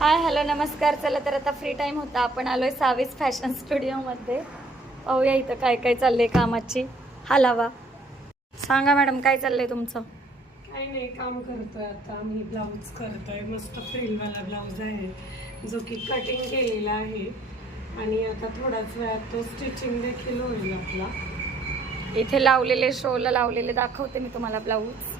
Hi hello नमस्कार. चला तर आता फ्री टाइम होता, आपण आलोय सावीस फॅशन स्टुडिओमध्ये. पाहूया इथं काय काय चाललंय कामाची हालावा. सांगा मॅडम काय चाललंय तुमचं? काही नाही, काम करतोय आता आम्ही. ब्लाऊज करतोय, मस्त फ्रिलवाला ब्लाऊज आहे जो की कटिंग केलेला आहे आणि आता थोड्याच वेळात तो स्टिचिंग देखील होईल आपला. इथे लावलेले शोला लावलेले दाखवते मी तुम्हाला ब्लाऊज.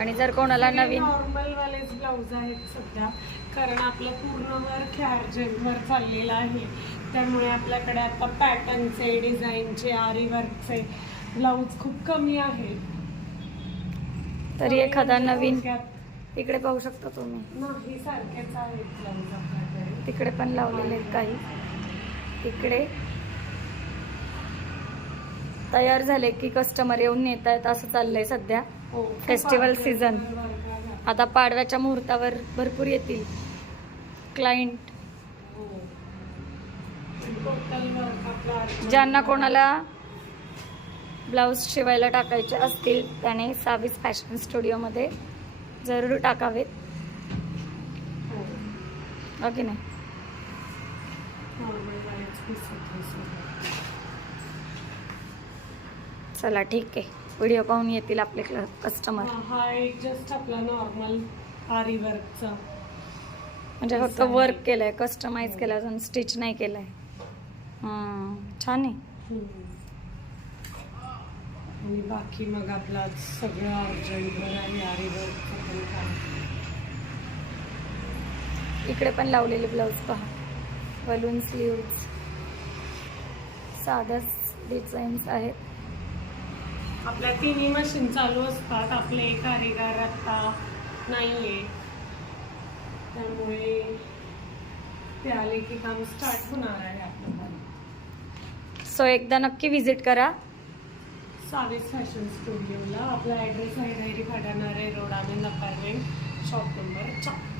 आणि जर कोणाला नवीन नॉर्मल वालेच ब्लाऊज आहेत सध्या, कारण आपलं पूर्ण वर्क अर्जंटवर चाललेलं आहे. त्यामुळे आपल्याकडे आता पॅटर्नचे, डिझाईनचे, आरी वर्कचे ब्लाऊज खूप कमी आहेत. तरी एखादा नवीन इकडे पाहू शकता तुम्ही. नाही, सारखेच आहेत ब्लाऊज आपल्याकडे. तिकडे पण लावलेले आहेत काही. इकडे तयार झाले की कस्टमर येऊन नेत आहेत, असं चाललंय सध्या. फेस्टिवल सीझन आता पाडव्याच्या मुहूर्तावर भरपूर येतील क्लायंट. ज्यांना कोणाला ब्लाऊज शिवायला टाकायचे असतील त्याने सावीस फॅशन स्टुडिओमध्ये जरूर टाकावेत, ओके नाही? चला ठीक आहे, व्हिडिओ पाहून येतील आपले कस्टमर. हा एक जस्ट आपला नॉर्मल आरी वर्कचा, म्हणजे फक्त वर्क केलंय, कस्टमाइज केलं, अजून स्टिच नाही केलंय. छान आहे. आणि बाकी मग आपला सगळं अर्जंटवर आहे आरी वर्कचं पण काम. इकडे पण लावलेले ब्लाऊज पहा, बलून स्लीव्ज, साध्या डिझाईन्स आहेत. आपल्या तिन्ही मशीन चालू असतात. आपले कारीगर आता नाहीये, त्यामुळे ते आले की काम स्टार्ट होणार आहे आपलं. सो एकदा नक्की विजिट करा सावीस फॅशन स्टुडिओला. आपला ॲड्रेस आहे डायरी फाटा नारे रोड, आनंद अपार्टमेंट, शॉप नंबर 4.